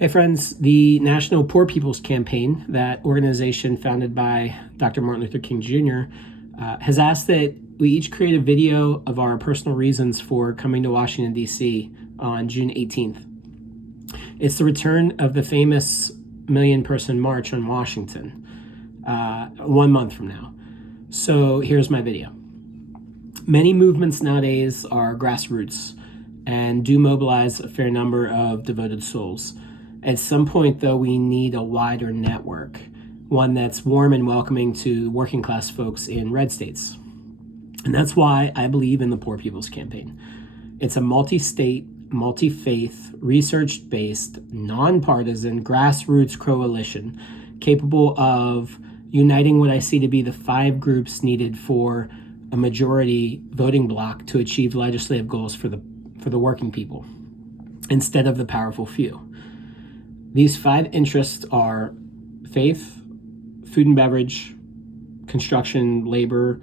Hey friends, the National Poor Peoples Campaign, that organization founded by Dr. Martin Luther King Jr., has asked that we each create a video of our personal reasons for coming to Washington, D.C. on June 18th. It's the return of the famous million-person march on Washington, 1 month from now. So here's my video. Many movements nowadays are grassroots and do mobilize a fair number of devoted souls. At some point, though, we need a wider network, one that's warm and welcoming to working class folks in red states. And that's why I believe in the Poor Peoples Campaign. It's a multi-state, multi-faith, research-based, nonpartisan, grassroots coalition capable of uniting what I see to be the 5 groups needed for a majority voting bloc to achieve legislative goals for the working people, instead of the powerful few. These 5 interests are faith, food and beverage, construction, labor,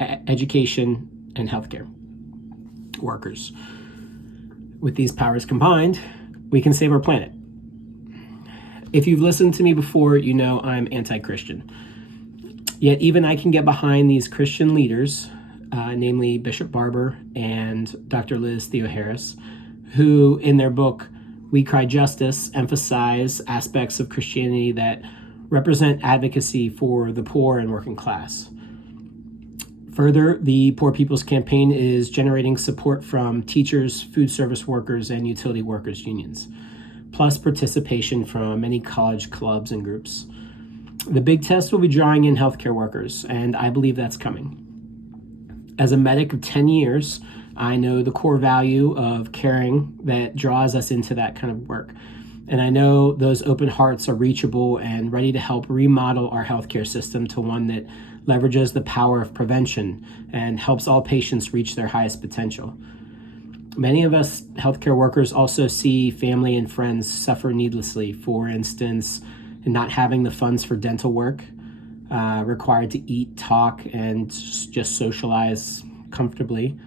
education, and healthcare workers. With these powers combined, we can save our planet. If you've listened to me before, you know I'm anti-Christian. Yet even I can get behind these Christian leaders, namely Bishop Barber and Dr. Liz Theoharis, who in their book, We Cry Justice, emphasize aspects of Christianity that represent advocacy for the poor and working class. Further, the Poor Peoples Campaign is generating support from teachers, food service workers, and utility workers unions, plus participation from many college clubs and groups. The big test will be drawing in healthcare workers, and I believe that's coming. As a medic of 10 years, I know the core value of caring that draws us into that kind of work. And I know those open hearts are reachable and ready to help remodel our healthcare system to one that leverages the power of prevention and helps all patients reach their highest potential. Many of us healthcare workers also see family and friends suffer needlessly, for instance, in not having the funds for dental work, required to eat, talk, and just socialize comfortably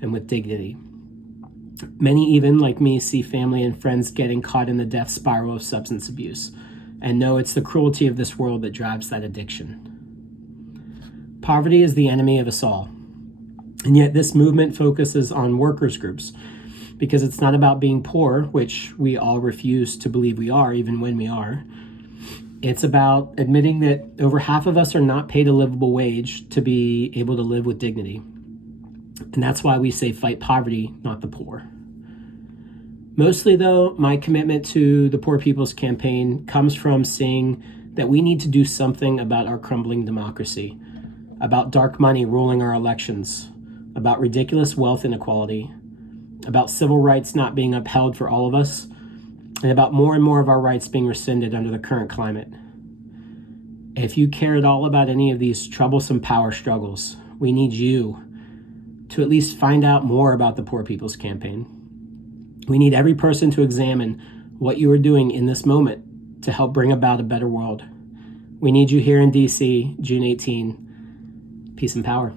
and with dignity. Many even, like me, see family and friends getting caught in the death spiral of substance abuse and know it's the cruelty of this world that drives that addiction. Poverty is the enemy of us all. And yet this movement focuses on workers groups because it's not about being poor, which we all refuse to believe we are, even when we are. It's about admitting that over half of us are not paid a livable wage to be able to live with dignity. And that's why we say fight poverty, not the poor. Mostly, though, my commitment to the Poor Peoples Campaign comes from seeing that we need to do something about our crumbling democracy, about dark money ruling our elections, about ridiculous wealth inequality, about civil rights not being upheld for all of us, and about more and more of our rights being rescinded under the current climate. If you care at all about any of these troublesome power struggles, we need you to at least find out more about the Poor Peoples Campaign. We need every person to examine what you are doing in this moment to help bring about a better world. We need you here in DC, June 18. Peace and power.